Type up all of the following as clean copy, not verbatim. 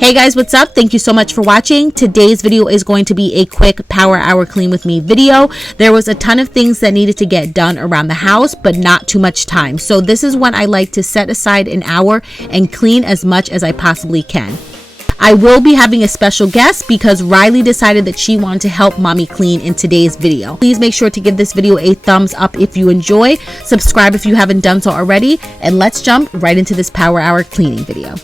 Hey guys, what's up? Thank you so much for watching. Today's video is going to be a quick power hour clean with me video. There was a ton of things that needed to get done around the house, but not too much time. So this is when I like to set aside an hour and clean as much as I possibly can. I will be having a special guest because Riley decided that she wanted to help mommy clean in today's video. Please make sure to give this video a thumbs up if you enjoy, subscribe if you haven't done so already, and let's jump right into this power hour cleaning video.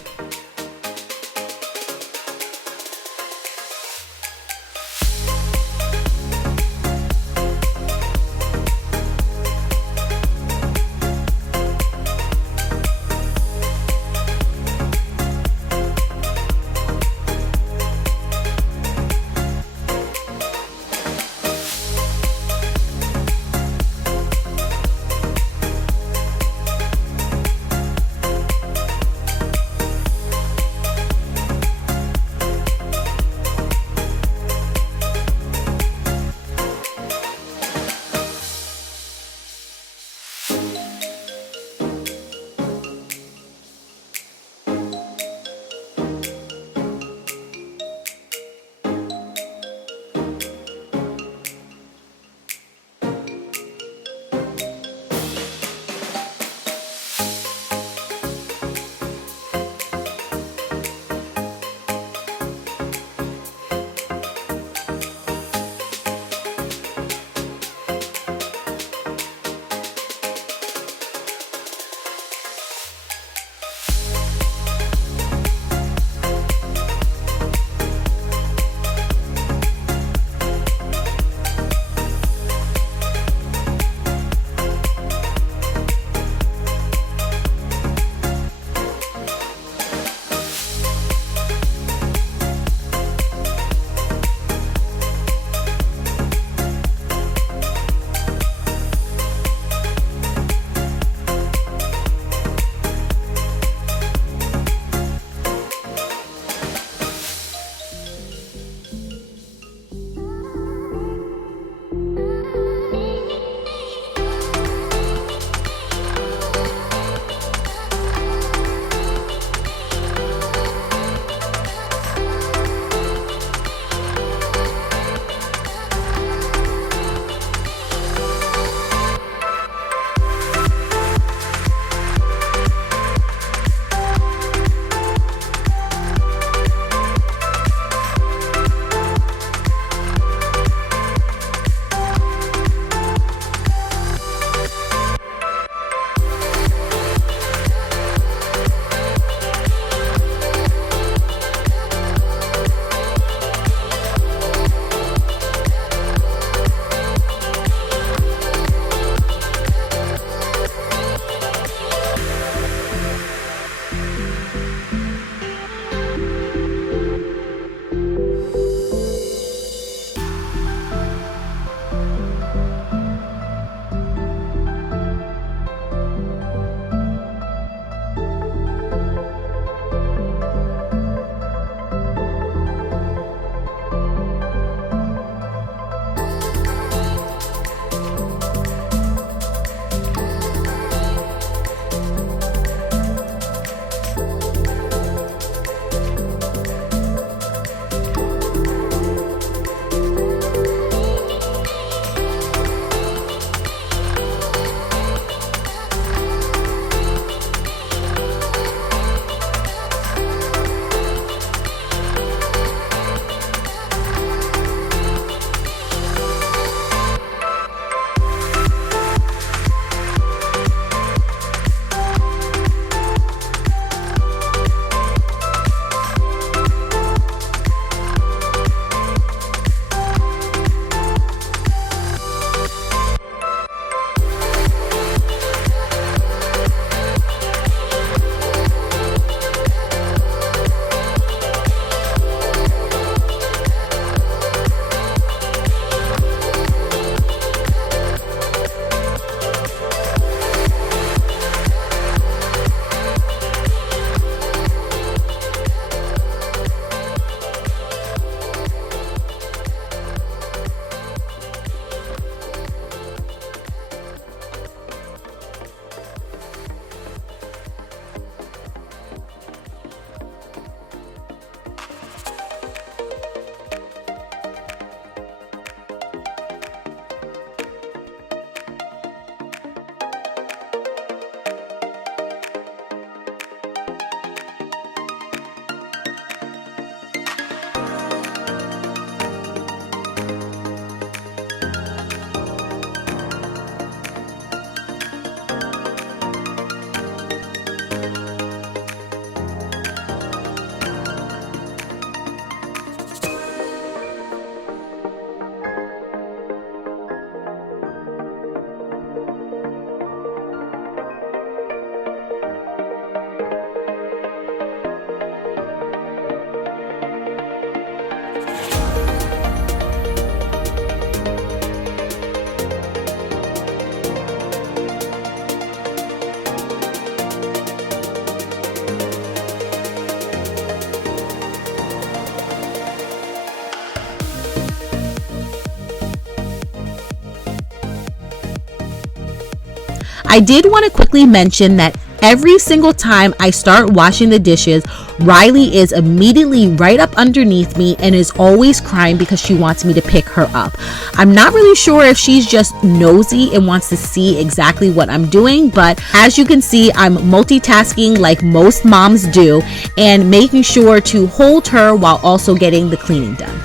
I did want to quickly mention that every single time I start washing the dishes, Riley is immediately right up underneath me and is always crying because she wants me to pick her up. I'm not really sure if she's just nosy and wants to see exactly what I'm doing, but as you can see, I'm multitasking like most moms do and making sure to hold her while also getting the cleaning done.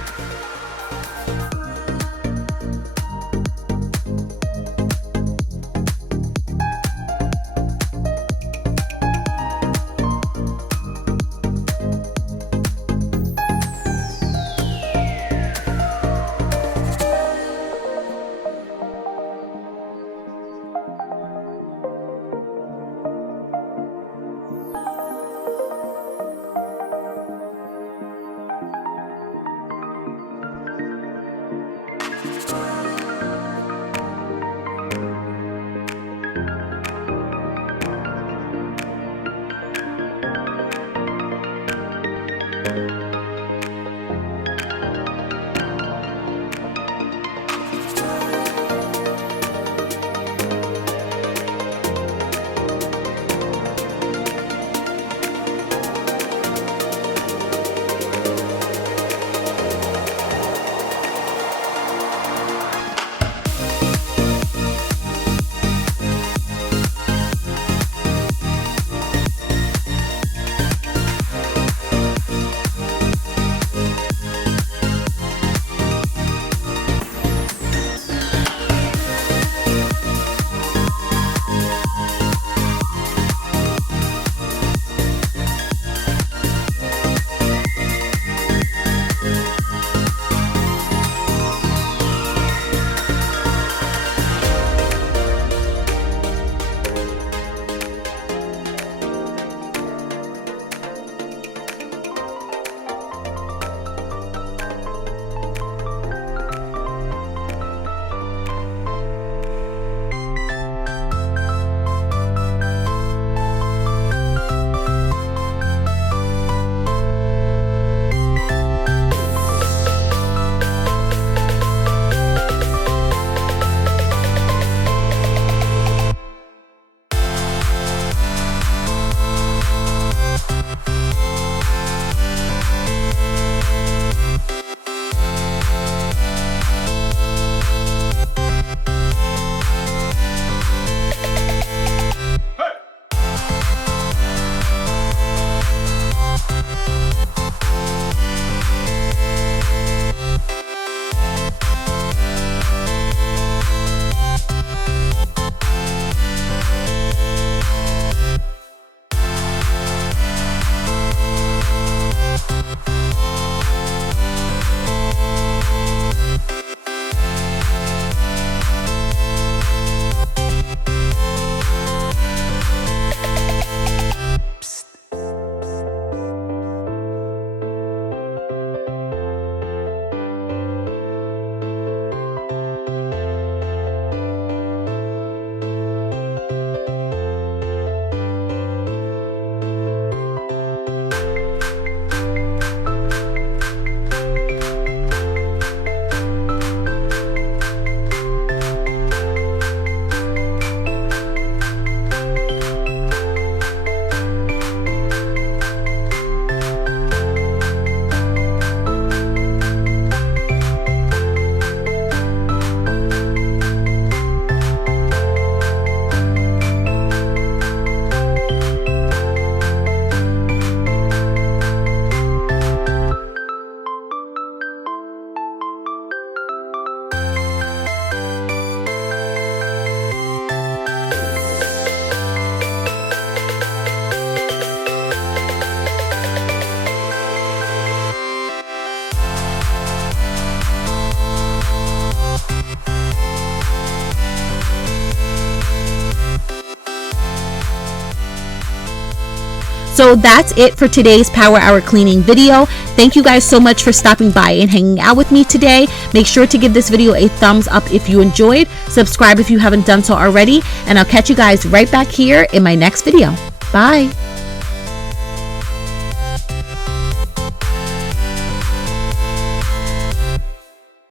So that's it for today's Power Hour cleaning video. Thank you guys so much for stopping by and hanging out with me today. Make sure to give this video a thumbs up if you enjoyed. Subscribe if you haven't done so already. And I'll catch you guys right back here in my next video. Bye.